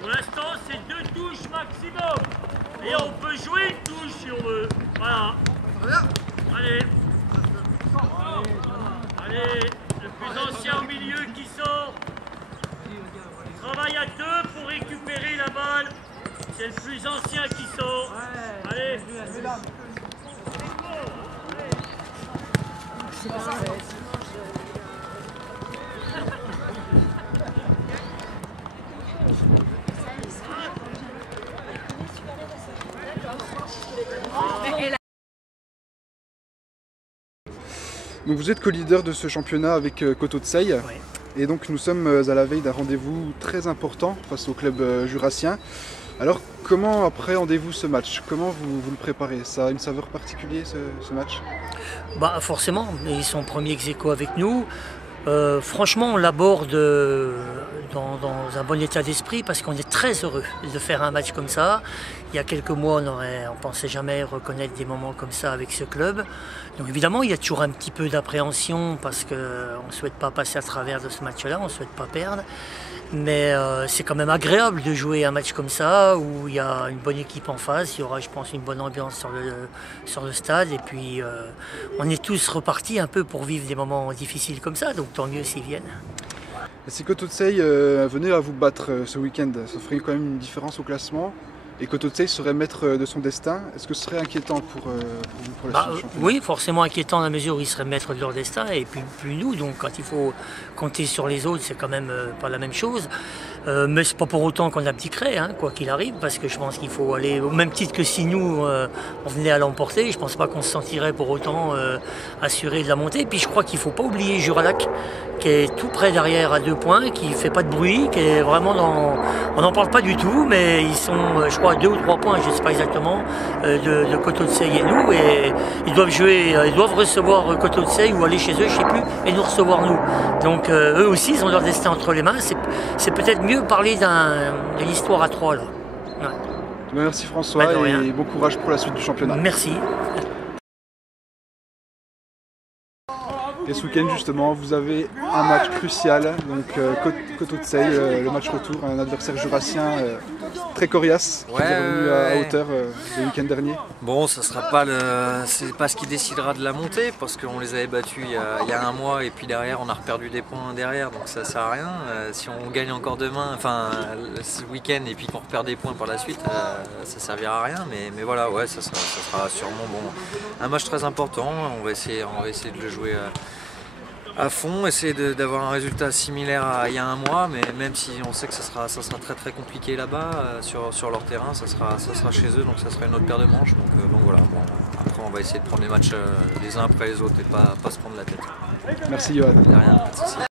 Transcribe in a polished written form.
Pour l'instant, c'est 2 touches maximum. Et on peut jouer une touche si on veut. Voilà. Allez. Allez, le plus ancien au milieu qui sort. Il travaille à 2 pour récupérer la balle. C'est le plus ancien qui sort. Allez. Donc vous êtes co-leader de ce championnat avec Coteau de Seye. Oui. Et donc nous sommes à la veille d'un rendez-vous très important face au club jurassien. Alors comment appréhendez-vous ce match? Comment vous le préparez? Ça a une saveur particulière ce match? Bah forcément, ils sont premiers ex-aequo avec nous. Franchement, on l'aborde dans un bon état d'esprit parce qu'on est très heureux de faire un match comme ça. Il y a quelques mois, on ne pensait jamais reconnaître des moments comme ça avec ce club. Donc évidemment, il y a toujours un petit peu d'appréhension parce qu'on ne souhaite pas passer à travers de ce match-là, on ne souhaite pas perdre. Mais c'est quand même agréable de jouer un match comme ça où il y a une bonne équipe en face, il y aura je pense une bonne ambiance sur le stade et puis on est tous repartis un peu pour vivre des moments difficiles comme ça, donc tant mieux s'ils viennent. Et si Coteau de Seye venait à vous battre ce week-end, ça ferait quand même une différence au classement et Coteau de Seye serait maître de son destin. Est-ce que ce serait inquiétant pour vous pour la suite du championnat? Oui, forcément inquiétant dans la mesure où ils seraient maîtres de leur destin et puis plus nous, donc quand il faut compter sur les autres, c'est quand même pas la même chose. Mais c'est pas pour autant qu'on abdiquerait, hein, quoi qu'il arrive, parce que je pense qu'il faut aller au même titre que si nous on venait à l'emporter. Je pense pas qu'on se sentirait pour autant assuré de la montée. Et puis je crois qu'il faut pas oublier Juralac, qui est tout près derrière à 2 points, qui fait pas de bruit, qui est vraiment dans. On n'en parle pas du tout, mais ils sont, je crois, à 2 ou 3 points, je ne sais pas exactement, de Coteau de Seye et nous, et ils doivent jouer, ils doivent recevoir Coteau de Seye ou aller chez eux, je ne sais plus, et nous recevoir nous. Donc eux aussi, ils ont leur destin entre les mains. C'est peut-être mieux parler d'une histoire à 3 là. Ouais. Merci François et bon courage pour la suite du championnat. Merci. Et ce week-end justement, vous avez un match crucial, donc Coteau de Seye, le match retour, un adversaire jurassien très coriace, qui est revenu à hauteur le week-end dernier. Bon, ça sera pas c'est pas ce qui décidera de la montée, parce qu'on les avait battus il y a un mois et puis derrière on a reperdu des points derrière, donc ça sert à rien. Si on gagne encore demain, enfin ce week-end et puis qu'on reperd des points par la suite, ça servira à rien. Mais voilà, ouais, ça sera sûrement un match très important. On va essayer de le jouer à fond, essayer d'avoir un résultat similaire à il y a un mois, mais même si on sait que ça sera très très compliqué là-bas, sur leur terrain, ça sera chez eux, donc ça sera une autre paire de manches. Donc voilà, bon, après on va essayer de prendre les matchs les uns après les autres et pas se prendre la tête. Merci Johan. De rien, pas de souci.